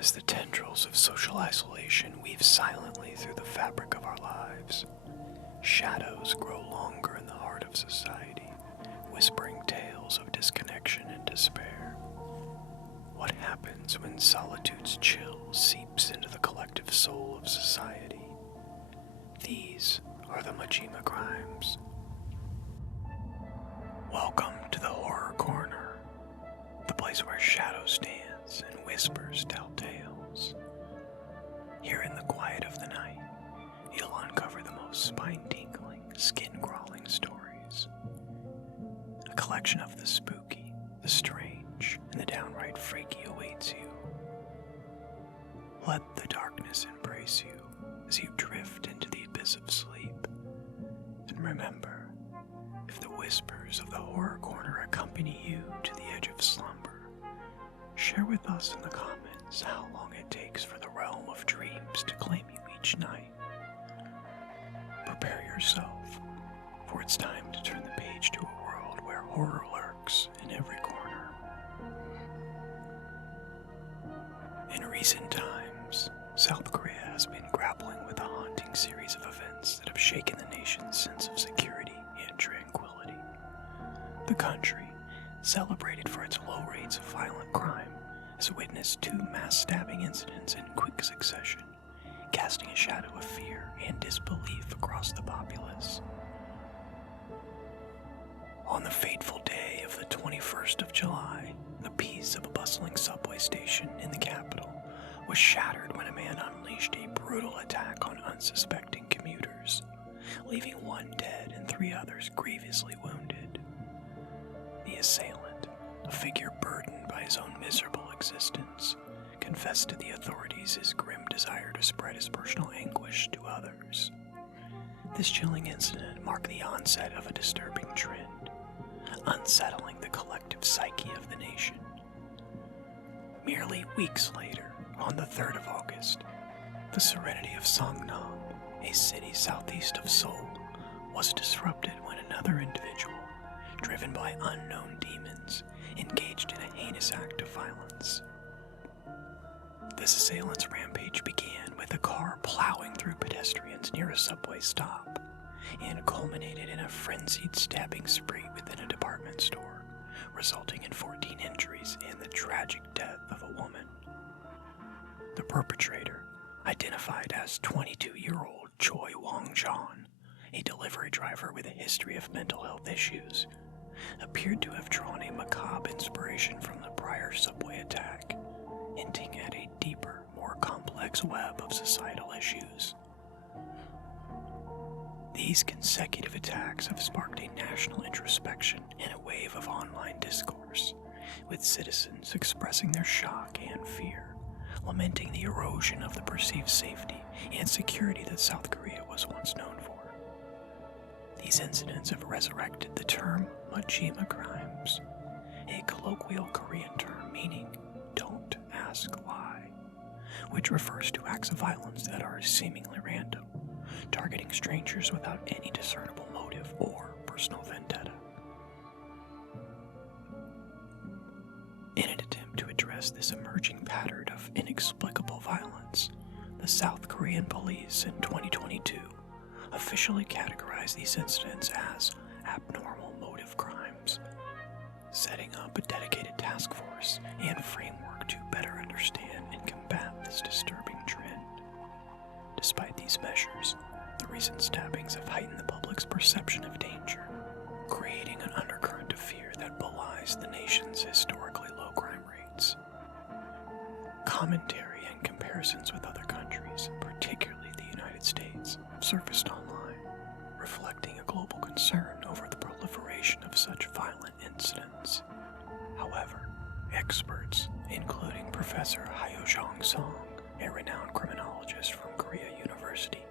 as the tendrils of social isolation weave silently through the fabric of our lives. Shadows grow longer in the heart of society, whispering tales of disconnection and despair. What happens when solitude's chill seeps into the collective soul of society? These are the Mudjima crimes. Welcome to the Horror Corner, the place where shadows dance and whispers tell tales. Here in the quiet of the night, you'll uncover the most spine-tingling, skin-crawling stories. A collection of the spooky, the strange, and the downright freaky awaits you. Let the darkness embrace you as you drift into the abyss of sleep. And remember, if the whispers of the Horror Corner accompany you to the edge of slumber, share with us in the comments how long it takes for the realm of dreams to claim you each night. Prepare yourself, for it's time to turn the page to a world where horror lurks in every corner. In recent times, South Korea has been grappling with a haunting series of events that have shaken the nation's sense of security and tranquility. The country, celebrated for its low rates of violent crime, has witnessed 2 mass stabbing incidents in quick succession, casting a shadow of fear and disbelief across the populace. On the fateful day of the 21st of July, the peace of a bustling subway station in the capital was shattered when a man unleashed a brutal attack on unsuspecting commuters, leaving 1 dead and 3 others grievously wounded. The assailant, a figure burdened by his own miserable existence, confessed to the authorities his grim desire to spread his personal anguish to others. This chilling incident marked the onset of a disturbing trend, unsettling the collective psyche of the nation. Merely weeks later, on the 3rd of August, the serenity of Songnam, a city southeast of Seoul, was disrupted when another individual, driven by unknown demons, engaged in a heinous act of violence. This assailant's rampage began with a car plowing through pedestrians near a subway stop and culminated in a frenzied stabbing spree within a department store, resulting in 14 injuries and the tragic death of a woman. The perpetrator, identified as 22-year-old Choi Wong-jon, a delivery driver with a history of mental health issues, appeared to have drawn a macabre inspiration from the prior subway attack, hinting at a deeper, more complex web of societal issues. These consecutive attacks have sparked a national introspection and a wave of online discourse, with citizens expressing their shock and fear, lamenting the erosion of the perceived safety and security that South Korea was once known for. These incidents have resurrected the term Mudjima crimes, a colloquial Korean term meaning "don't ask why," which refers to acts of violence that are seemingly random, targeting strangers without any discernible motive or personal vendetta. In an attempt to address this emerging pattern of inexplicable violence, the South Korean police in 2022 officially categorized these incidents as abnormal motive crimes, setting up a dedicated task force and framework to better understand and combat this disturbing trend. Despite these measures, the recent stabbings have heightened the public's perception of danger, creating an undercurrent of fear that belies the nation's historically low crime rates. Commentary and comparisons with other countries, particularly the United States, have surfaced online, reflecting a global concern over the proliferation of such violent incidents. However, experts, including Professor Hyojong Song, a renowned criminologist from Korea University,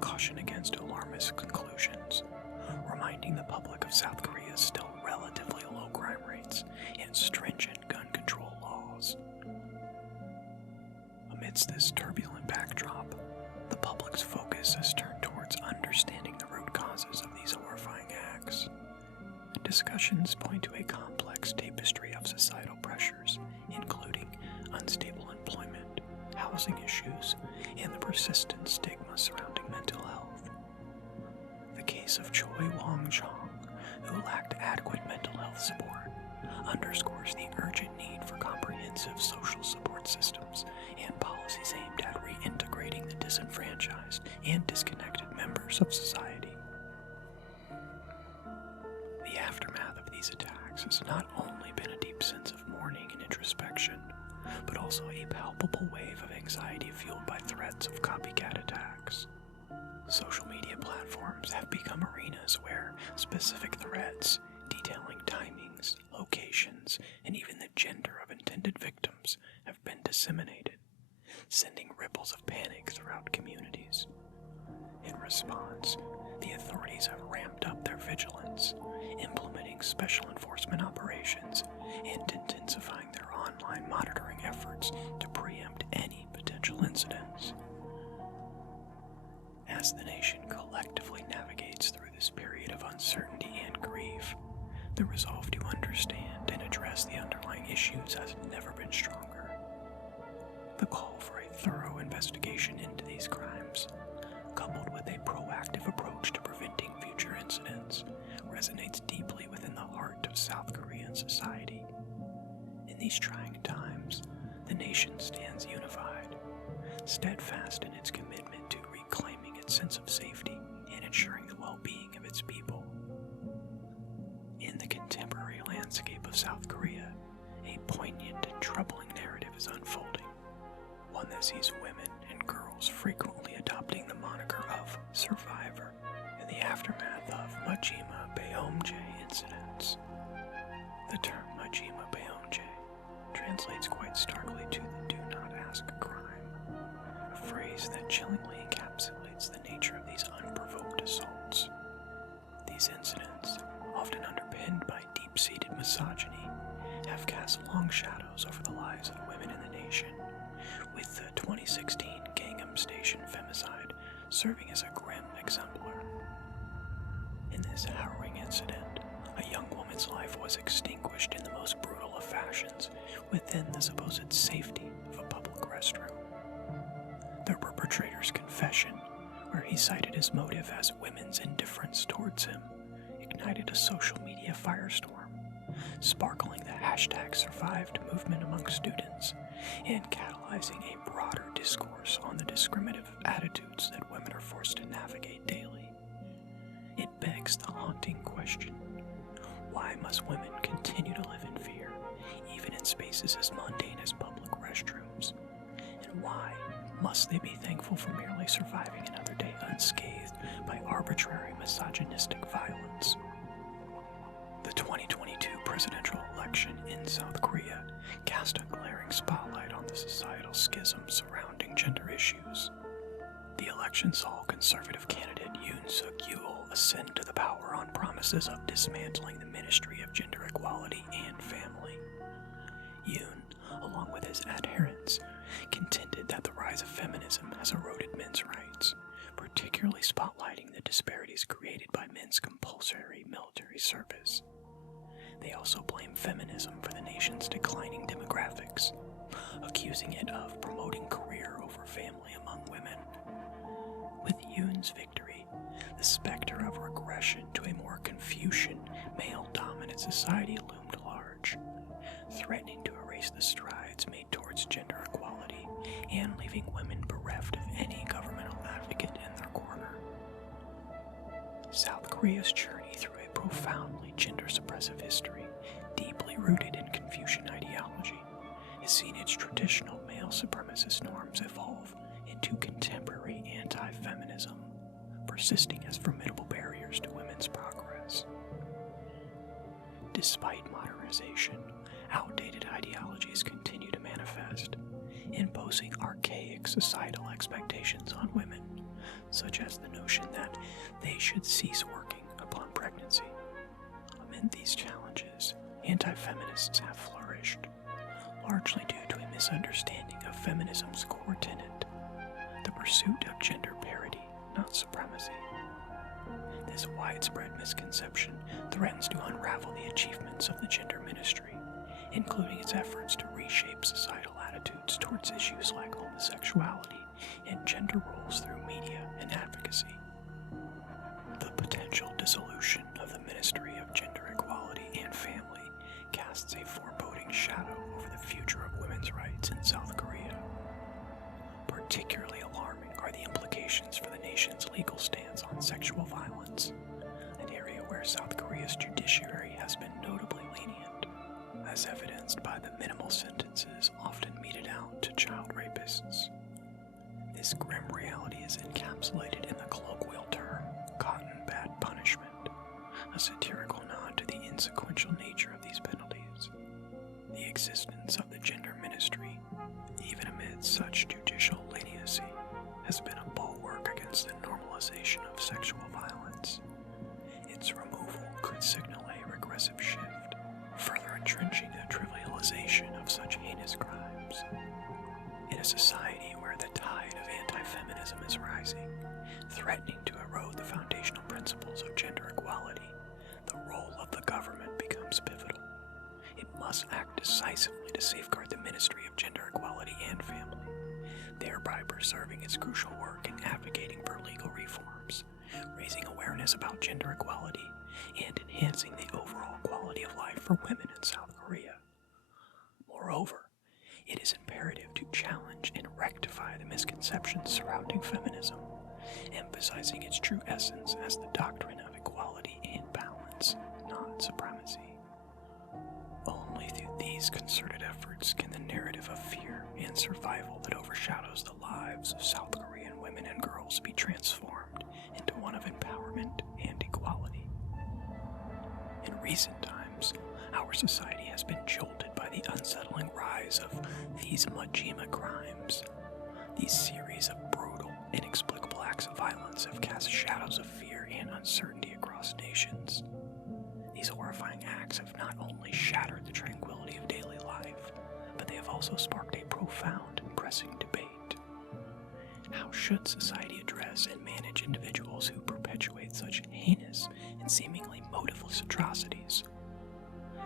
caution against alarmist conclusions, reminding the public of South Korea's still relatively low crime rates and stringent gun control laws. Amidst this turbulent backdrop, the public's focus has turned towards understanding the root causes of these horrifying acts. Discussions point to a complex tapestry of societal pressures, including unstable employment, housing issues and the persistent stigma surrounding mental health. The case of Choi Wong-chong, who lacked adequate mental health support, underscores the urgent need for comprehensive social support systems and policies aimed at reintegrating the disenfranchised and disconnected members of society. The aftermath of these attacks has not only been a deep sense of mourning and introspection, but also a palpable wave of anxiety fueled by threats of copycat attacks. Social media platforms have become arenas where specific threats detailing timings, locations, and even the gender of intended victims have been disseminated, sending ripples of panic throughout communities. In response, the authorities have ramped up their vigilance, implementing special enforcement operations and intensifying their online monitoring efforts to preempt any potential incidents. As the nation collectively navigates through this period of uncertainty and grief, the resolve to understand and address the underlying issues has never been stronger. The call for a thorough investigation into these crimes, coupled with a proactive approach to preventing future incidents, resonates deeply within the heart of South Korean society. In these trying times, the nation stands unified, steadfast in its commitment to reclaiming its sense of safety and ensuring the well-being of its people. In the contemporary landscape of South Korea, a poignant and troubling narrative is unfolding, one that sees women and girls frequently adopting the moniker of survivor in the aftermath of Mudjima Beomje incidents. The term Mudjima Beomje translates quite starkly to the do not ask crime, a phrase that chillingly encapsulates the nature of these unprovoked assaults. These incidents, often underpinned by deep-seated misogyny, have cast long shadows over the lives of women in the nation, with the 2016 Gangnam Station femicide serving as a grim exemplar. In this harrowing incident, a young woman's life was extinguished in the most brutal of fashions within the supposed safety of a public restroom. The perpetrator's confession, where he cited his motive as women's indifference towards him, ignited a social media firestorm, sparkling the #survived movement among students and catalyzing a broader discourse on the discriminative attitudes that women are forced to navigate daily. It begs the haunting question: why must women continue to live in fear, even in spaces as mundane as public restrooms? And why must they be thankful for merely surviving another day unscathed by arbitrary misogynistic violence? The 2022 presidential election in South Korea cast a glaring spotlight on the societal schism surrounding gender issues. The election saw conservative candidate Yoon Suk-yeol ascend to the power on promises of dismantling the Ministry of Gender Equality and Family. Yoon, along with his adherents, contended that the rise of feminism has eroded men's rights, particularly spotlighting the disparities created by men's compulsory military service. They also blame feminism for the nation's declining demographics, accusing it of promoting career over family among women. With Yoon's victory, the specter of regression to a more Confucian, male-dominant society loomed large, threatening to erase the strides made towards gender equality and leaving women bereft of any governmental advocate in their corner. South Korea's journey through a profoundly gender-suppressive history, deeply rooted in Confucian ideology, has seen its traditional male supremacist norms evolve into contemporary anti-feminism, persisting as formidable barriers to women's progress. Despite modernization, outdated ideologies continue to manifest, imposing archaic societal expectations on women, such as the notion that they should cease working upon pregnancy. Amid these challenges, anti-feminists have flourished, largely due to a misunderstanding of feminism's core tenet, the pursuit of gender parity, not supremacy. This widespread misconception threatens to unravel the achievements of the gender ministry, including its efforts to reshape societal attitudes attitudes towards issues like homosexuality and gender roles through media and advocacy. The potential dissolution of the Ministry of Gender Equality and Family casts a foreboding shadow over the future of women's rights in South Korea. Particularly alarming are the implications for the nation's legal stance on sexual violence, an area where South Korea's judiciary has been notably lenient, as evidenced by the minimal sentences often meted out to child rapists. This grim reality is encapsulated in the colloquial term cotton bad punishment, a satirical nod to the insequential nature of these penalties. The existence of the gender ministry, even amid such judicial leniency, has been a bulwark against the normalization of sexual violence. Its removal could signal a regressive shift, further entrenching the trivialization of such heinous crimes. In a society where the tide of anti-feminism is rising, threatening to erode the foundational principles of gender equality, the role of the government becomes pivotal. It must act decisively to safeguard the Ministry of Gender Equality and Family, thereby preserving its crucial work in advocating for legal reforms, raising awareness about gender equality, and enhancing the overall quality of life for women in South Korea. Moreover, it is imperative to challenge and rectify the misconceptions surrounding feminism, emphasizing its true essence as the doctrine of equality and balance, not supremacy. Only through these concerted efforts can the narrative of fear and survival that overshadows the lives of South Korean women and girls be transformed into one of empowerment and equality. In recent times, our society has been jolted by the unsettling rise of these Mudjima crimes. These series of brutal, inexplicable acts of violence have cast shadows of fear and uncertainty across nations. These horrifying acts have not only shattered the tranquility of daily life, but they have also sparked a profound and pressing debate. How should society address and manage individuals who perpetuate such heinous and seemingly motiveless atrocities?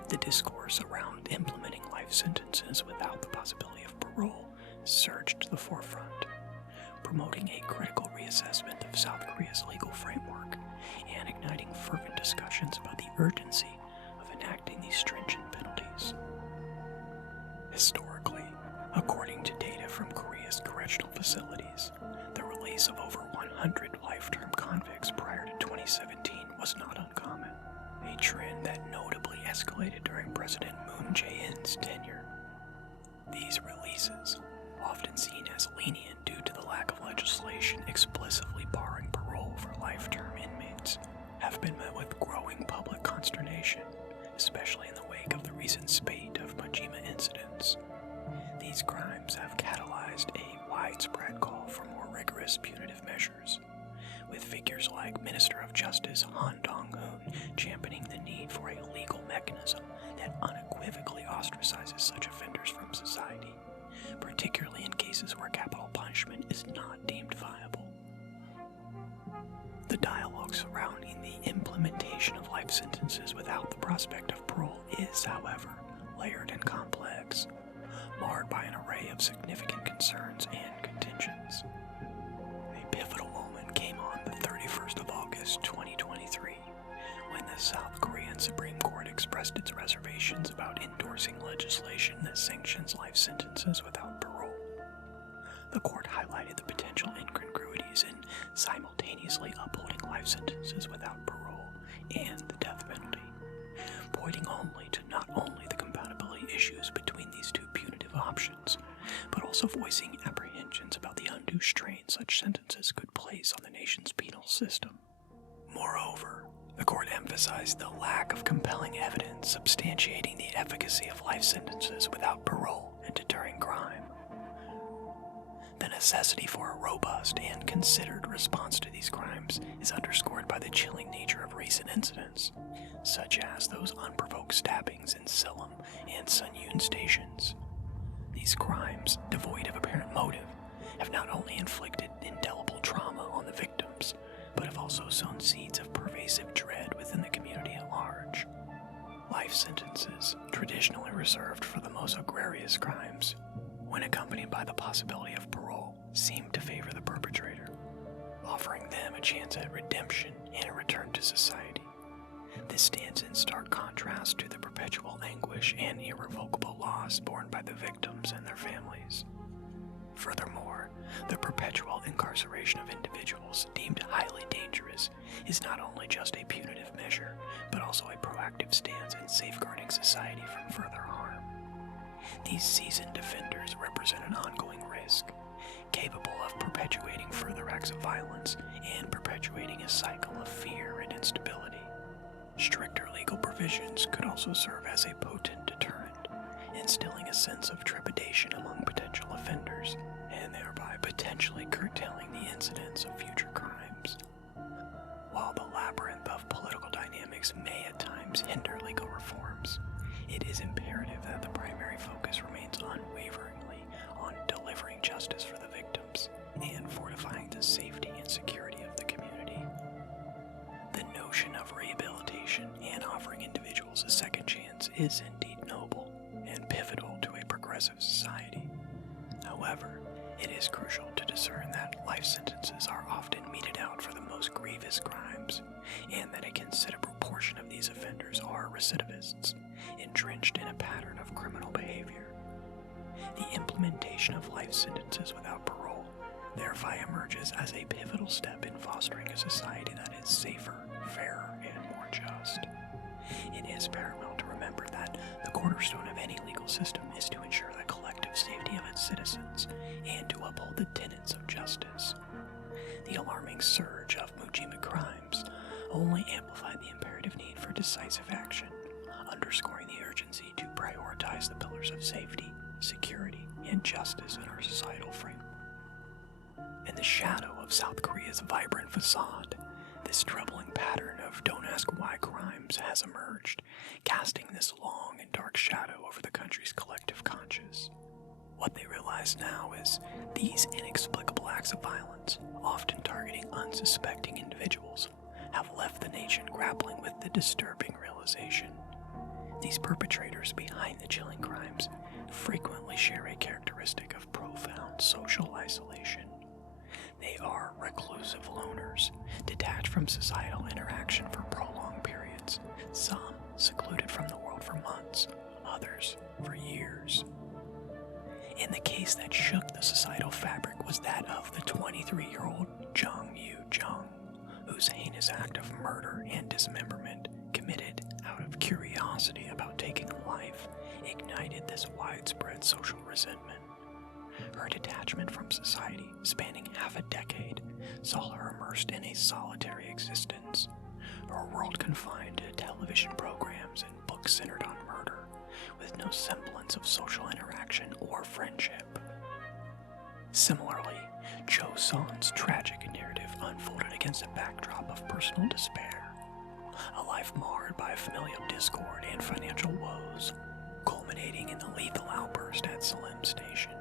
The discourse around implementing life sentences without the possibility of parole surged to the forefront, promoting a critical reassessment of South Korea's legal framework and igniting fervent discussions about the urgency of enacting these stringent penalties. Historically, according to data from Korea's correctional facilities, the release of over 100 life-term convicts prior to 2017 was not uncommon, a trend that notably escalated during President Moon Jae-in's tenure. These releases, often seen as lenient due to the lack of legislation explicitly barring parole for life-term inmates, have been met with growing public consternation, especially in the wake of the recent spate of Mudjima incidents. These crimes have catalyzed a widespread call for more rigorous punitive measures, with figures like Minister of Justice Han Dong-hoon championing the need for a legal mechanism that unequivocally ostracizes such offenders from society, particularly in cases where capital punishment is not deemed viable. The dialogue surrounding the implementation of life sentences without the prospect of parole is, however, layered and complex, marred by an array of significant concerns and contentions. A pivotal moment came on the 31st of August 2023, when the South Korean Supreme Court expressed its reservations about endorsing legislation that sanctions life sentences without parole. The court highlighted the potential incongruities in simultaneously upholding life sentences without parole and the death penalty, pointing only to not only the compatibility issues between these two punitive options, but also voicing apprehensions about the undue strain such sentences could place on the nation's penal system. Moreover, the court emphasized the lack of compelling evidence substantiating the efficacy of life sentences without parole in deterring crime. The necessity for a robust and considered response to these crimes is underscored by the chilling nature of recent incidents, such as those unprovoked stabbings in Selim and Sunyun stations. These crimes, devoid of apparent motive, have not only inflicted indelible trauma on the victims, but have also sown seeds of pervasive dread within the community at large. Life sentences, traditionally reserved for the most egregious crimes, when accompanied by the possibility of parole, seemed to favor the perpetrator, offering them a chance at redemption and a return to society. This stands in stark contrast to the perpetual anguish and irrevocable loss borne by the victims and their families. Furthermore, the perpetual incarceration of individuals deemed highly dangerous is not only just a punitive measure, but also a proactive stance in safeguarding society from further harm. These seasoned offenders represent an ongoing risk, capable of perpetuating further acts of violence and perpetuating a cycle of fear and instability. Stricter legal provisions could also serve as a potent deterrent, instilling a sense of trepidation among potential offenders, and thereby potentially curtailing the incidence of future crimes. While the labyrinth of political dynamics may at times hinder legal reforms, it is imperative that the primary focus remains unwaveringly on delivering justice for the victims and fortifying the safety and security of the community. The notion of rehabilitation and offering individuals a second chance is indeed noble and pivotal to a progressive society. However, it is crucial to discern that life sentences are often meted out for the most grievous crimes, and that a considerable portion of these offenders are recidivists, entrenched in a pattern of criminal behavior. The implementation of life sentences without parole thereby emerges as a pivotal step in fostering a society that is safer, fairer, and more just. It is paramount to remember that the cornerstone of any legal system is to ensure the collective safety of its citizens and to uphold the tenets of justice. The alarming surge of Mudjima crimes only amplified the imperative need for decisive action, underscoring the urgency to prioritize the pillars of safety, security, and justice in our societal framework. In the shadow of South Korea's vibrant facade, this troubling pattern of don't ask why crimes has emerged, casting this long and dark shadow over the country's collective conscience. What they realize now is these inexplicable acts of violence, often targeting unsuspecting individuals, have left the nation grappling with the disturbing realization. These perpetrators behind the chilling crimes frequently share a characteristic of profound social isolation. They are reclusive loners, detached from societal interaction for prolonged periods, some secluded from the world for months, others for years. In the case that shook the societal fabric was that of the 23-year-old Jung Yoo-jung, whose heinous act of murder and dismemberment, committed out of curiosity about taking a life, ignited this widespread social resentment. Her detachment from society, spanning half a decade, saw her immersed in a solitary existence, her world confined to television programs and books centered on murder, with no semblance of social interaction or friendship. Similarly, Cho Son's tragic narrative unfolded against a backdrop of personal despair, a life marred by familial discord and financial woes, culminating in the lethal outburst at Salim Station.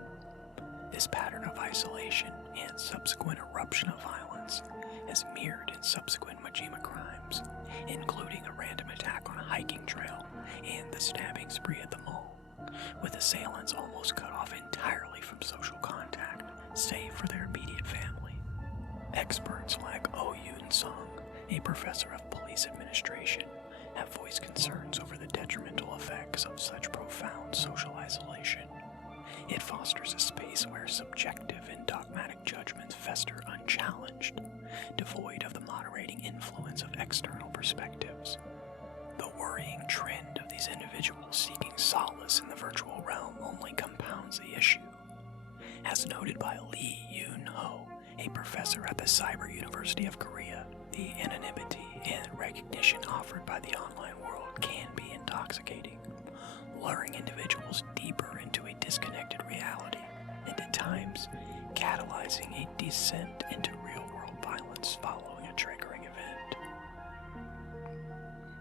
This pattern of isolation and subsequent eruption of violence has mirrored in subsequent Mudjima crimes, including a random attack on a hiking trail and the stabbing spree at the mall, with assailants almost cut off entirely from social contact, save for their immediate family. Experts like Oh Yoon-sung, a professor of police administration, have voiced concerns over the detrimental effects of such profound social isolation. It fosters a space where subjective and dogmatic judgments fester unchallenged, devoid of the moderating influence of external perspectives. The worrying trend of these individuals seeking solace in the virtual realm only compounds the issue. As noted by Lee Yoon-ho, a professor at the Cyber University of Korea, the anonymity and recognition offered by the online world can be intoxicating, luring individuals deeper into a disconnected reality, and at times catalyzing a descent into real-world violence following a triggering event.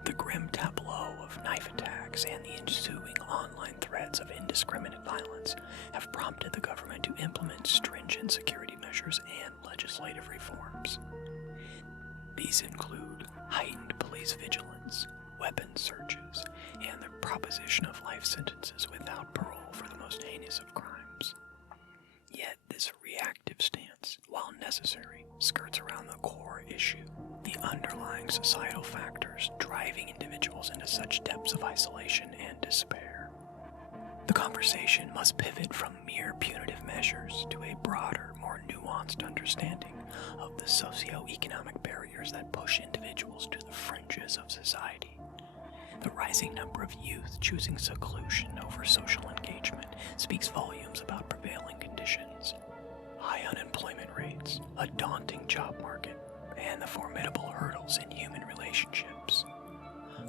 The grim tableau of knife attacks and the ensuing online threats of indiscriminate violence have prompted the government to implement stringent security measures and legislative reforms. These include heightened police vigilance, weapons searches, and the proposition of life sentences without parole for the most heinous of crimes. necessary, skirts around the core issue, the underlying societal factors driving individuals into such depths of isolation and despair. The conversation must pivot from mere punitive measures to a broader, more nuanced understanding of the socio-economic barriers that push individuals to the fringes of society. The rising number of youth choosing seclusion over social engagement speaks volumes about prevailing conditions. High unemployment rates, a daunting job market, and the formidable hurdles in human relationships.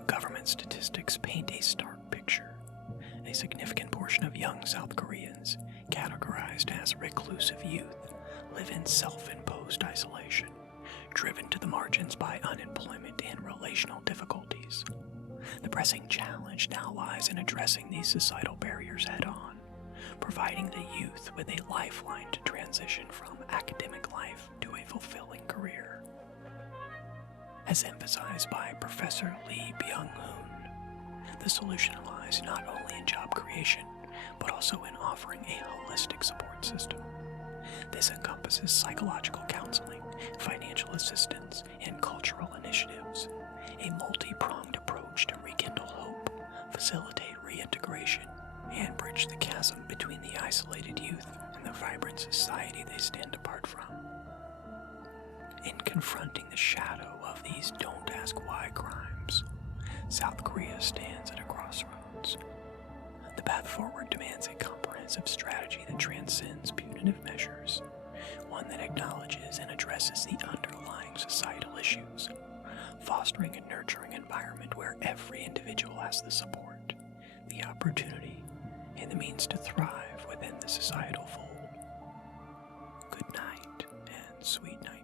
Government statistics paint a stark picture. A significant portion of young South Koreans, categorized as reclusive youth, live in self-imposed isolation, driven to the margins by unemployment and relational difficulties. The pressing challenge now lies in addressing these societal barriers head-on, providing the youth with a lifeline to transition from academic life to a fulfilling career. As emphasized by Professor Lee Byung-hoon, the solution lies not only in job creation, but also in offering a holistic support system. This encompasses psychological counseling, financial assistance, and cultural initiatives, a multi-pronged approach to rekindle hope, facilitate reintegration, and bridge the chasm between the isolated youth and the vibrant society they stand apart from. In confronting the shadow of these don't ask why crimes, South Korea stands at a crossroads. The path forward demands a comprehensive strategy that transcends punitive measures, one that acknowledges and addresses the underlying societal issues, fostering a nurturing environment where every individual has the support, the opportunity, and the means to thrive within the societal fold. Good night and sweet night.